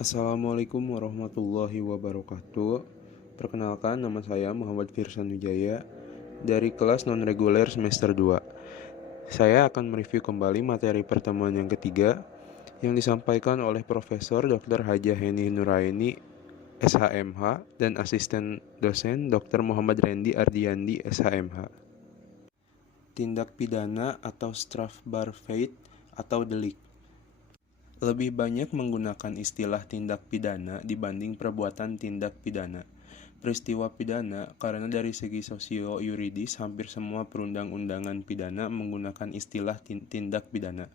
Assalamualaikum warahmatullahi wabarakatuh. Perkenalkan, nama saya Muhammad Firsan Wijaya dari kelas non-reguler semester 2. Saya akan mereview kembali materi pertemuan yang ketiga yang disampaikan oleh Profesor Dr. Hajah Heni Nuraini, SHMH, dan asisten dosen Dr. Muhammad Rendi Ardiyandi, SHMH. Tindak pidana atau strafbarfeit atau delik. Lebih banyak menggunakan istilah tindak pidana dibanding perbuatan tindak pidana. Peristiwa pidana karena dari segi sosio-yuridis hampir semua perundang-undangan pidana menggunakan istilah tindak pidana.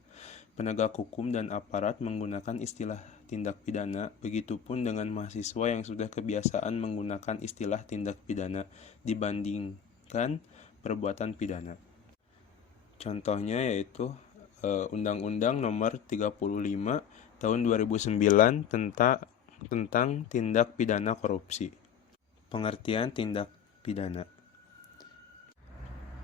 Penegak hukum dan aparat menggunakan istilah tindak pidana, begitupun dengan mahasiswa yang sudah kebiasaan menggunakan istilah tindak pidana dibandingkan perbuatan pidana. Contohnya yaitu Undang-Undang Nomor 35 Tahun 2009 tentang tindak pidana korupsi. Pengertian tindak pidana.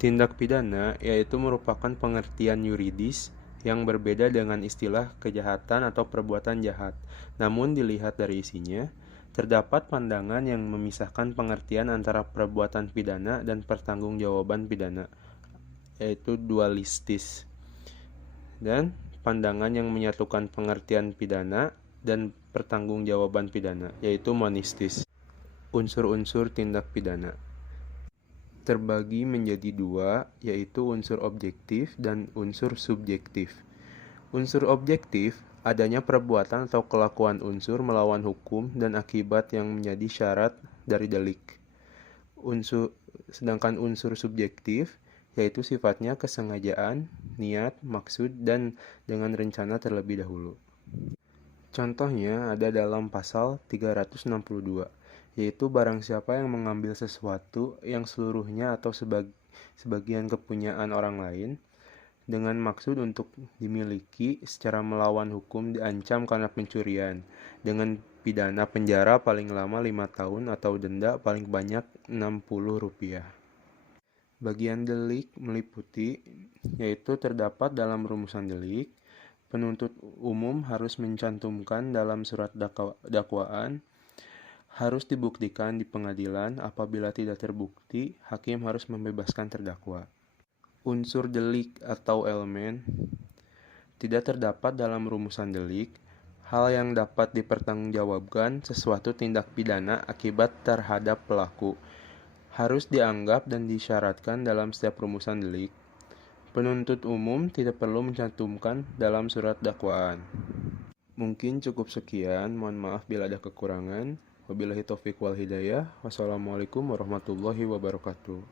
Tindak pidana yaitu merupakan pengertian yuridis yang berbeda dengan istilah kejahatan atau perbuatan jahat. Namun dilihat dari isinya, terdapat pandangan yang memisahkan pengertian antara perbuatan pidana dan pertanggungjawaban pidana, yaitu dualistis. Dan pandangan yang menyatukan pengertian pidana dan pertanggungjawaban pidana, yaitu monistis. Unsur-unsur tindak pidana terbagi menjadi dua, yaitu unsur objektif dan unsur subjektif. Unsur objektif adanya perbuatan atau kelakuan unsur melawan hukum dan akibat yang menjadi syarat dari delik. Sedangkan unsur subjektif yaitu sifatnya kesengajaan, niat, maksud, dan dengan rencana terlebih dahulu. Contohnya ada dalam pasal 362, yaitu barang siapa yang mengambil sesuatu yang seluruhnya atau sebagian kepunyaan orang lain dengan maksud untuk dimiliki secara melawan hukum diancam karena pencurian dengan pidana penjara paling lama 5 tahun atau denda paling banyak Rp60. Bagian delik meliputi, yaitu terdapat dalam rumusan delik, penuntut umum harus mencantumkan dalam surat dakwaan, harus dibuktikan di pengadilan, apabila tidak terbukti, hakim harus membebaskan terdakwa. Unsur delik atau elemen tidak terdapat dalam rumusan delik, hal yang dapat dipertanggungjawabkan sesuatu tindak pidana akibat terhadap pelaku, harus dianggap dan disyaratkan dalam setiap rumusan delik. Penuntut umum tidak perlu mencantumkan dalam surat dakwaan. Mungkin cukup sekian, mohon maaf bila ada kekurangan. Wabillahi taufiq wal hidayah. Wassalamualaikum warahmatullahi wabarakatuh.